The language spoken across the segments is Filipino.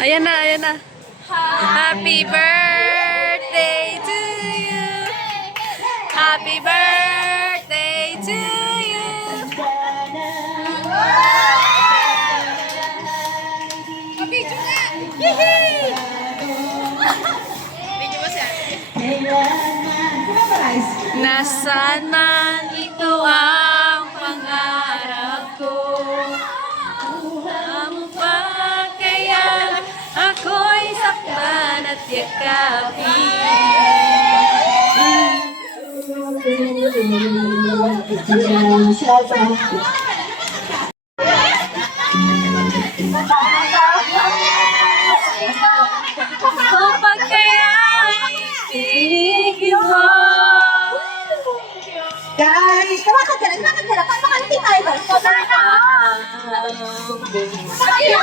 Ayan na, ayan na. Happy birthday to you. Happy birthday to you. Video nga! Yehey! Video mo siya. Nasaan man ito ang pangarap ko. Buha mo pa kaya ako'y saktan at kapag kaya ibigin mo. Guys, kumakan ka na. Paano makanti tayo doon?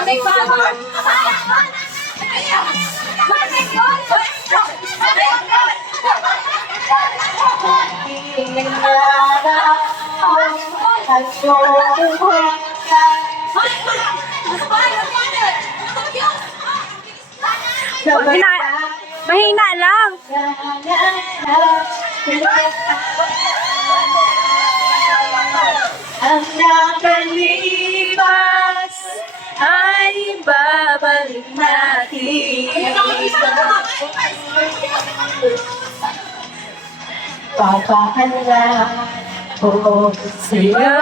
May power. Mahina lang. Ang nakalipas Ay babalik natin. papahala ko Sa'yo.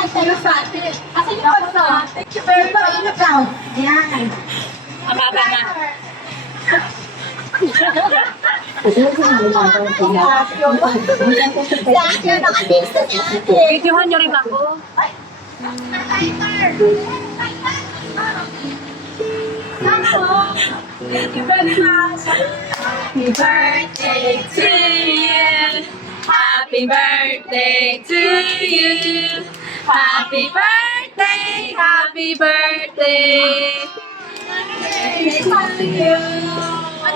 Lighter yung front. Kasi yung pagka. Thank you very much. Ingat lang. Yan. Mababa na. Thank you. Naka-mix na niya. Videohan nyo rin ako. Thank you very much. Happy birthday to you. Happy birthday to you. Happy birthday, happy birthday. To you.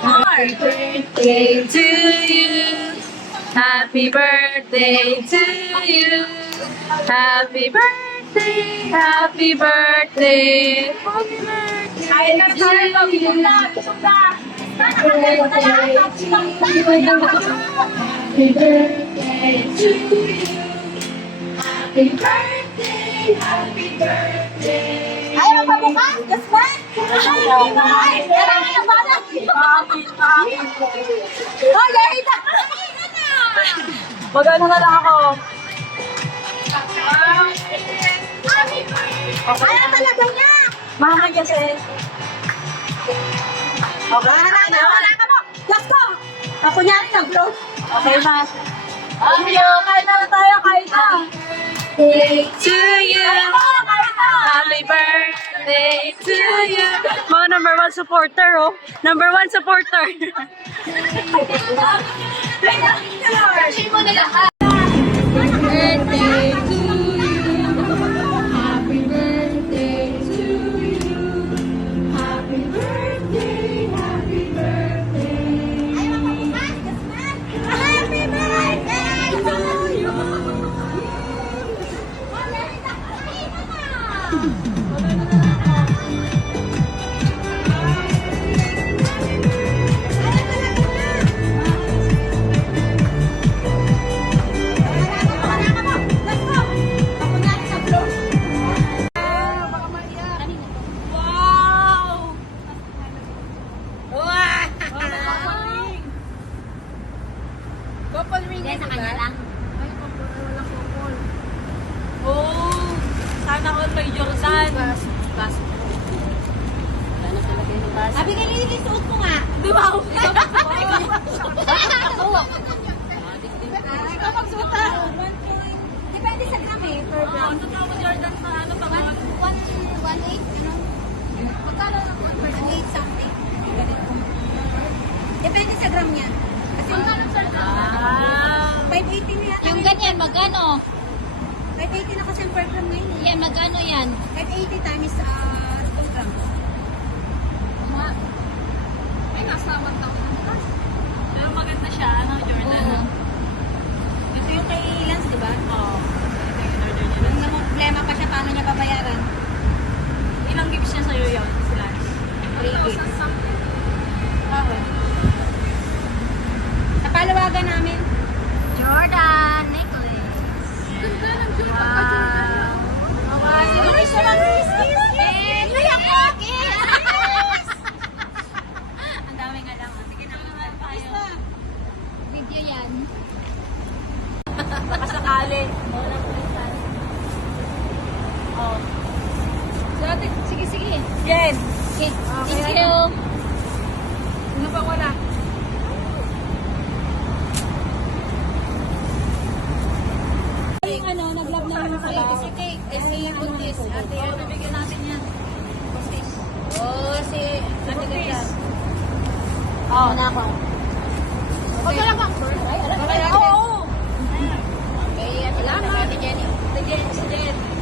Happy birthday to you. Happy birthday to you. Happy birthday, happy birthday. Happy birthday. Kain na tayo. Bisog na. Happy birthday to you. Happy birthday, happy birthday. Ayaw pa bukas? Just one? Ay, kailangan na ba na? Oh, yay na! Mag-ano na lang ako. Ayaw talaga niya! Mahal kasi. Okay, wala ka mo! Just go! Ako niya rin nag-vlog. Okay, mas. Kain na tayo, kain na. To you. Happy birthday to you. Mga number 1 supporter, oh. Number 1 supporter. Share mo na lahat. Birthday to you. Happy birthday to you. Happy birthday, happy birthday. Ayaw pa bukas? Just one? Happy birthday to you! Couple ring Sa kanya lang. Ay, couple na walang couple. Oh, sana all may Jordan. Bas. Sabi ka nilili, suot mo nga. Di ba? Ikaw magsuot ka. Depende sa gram eh, per gram. Ano tawag Jordan sa ano pa? 1.8, ano? Ganyan, magkano? 580 na kasi ang per gram ngayon eh. Yan, magkano yan? 580 times 2 gram. Ay, nasa 1,000 plus. Pero maganda siya, ano, Jordan? Oo. Ito yung kay Lance, di ba? Oo. Ito yung order niya. Yung problema pa siya, paano niya babayaran? Ilang gifts niya sa'yo yun, sila? 3 something. Oo. Sa palawagan namin. Jordan necklace. Ganda ng Jordan pa, Jordan. Kiss na lang, kiss. Kaya po, kiss! Ang dami nga lang. Sige na naman tayo. Video yan. Baka sakali. Oh. So, sige, sige. Jen! Okay, Okay, thank you. Ano pa wala? Yung ano, nag-love na naman kayo. Si Cake, si Buntis. Ate, nabigyan natin yan. Buntis. Oh, si Ate Ganda. Oh. Wala ako. Okay lang bang first? Ay, alam Okay, ko. oo. Okay, Ate Jenny. Si Jen.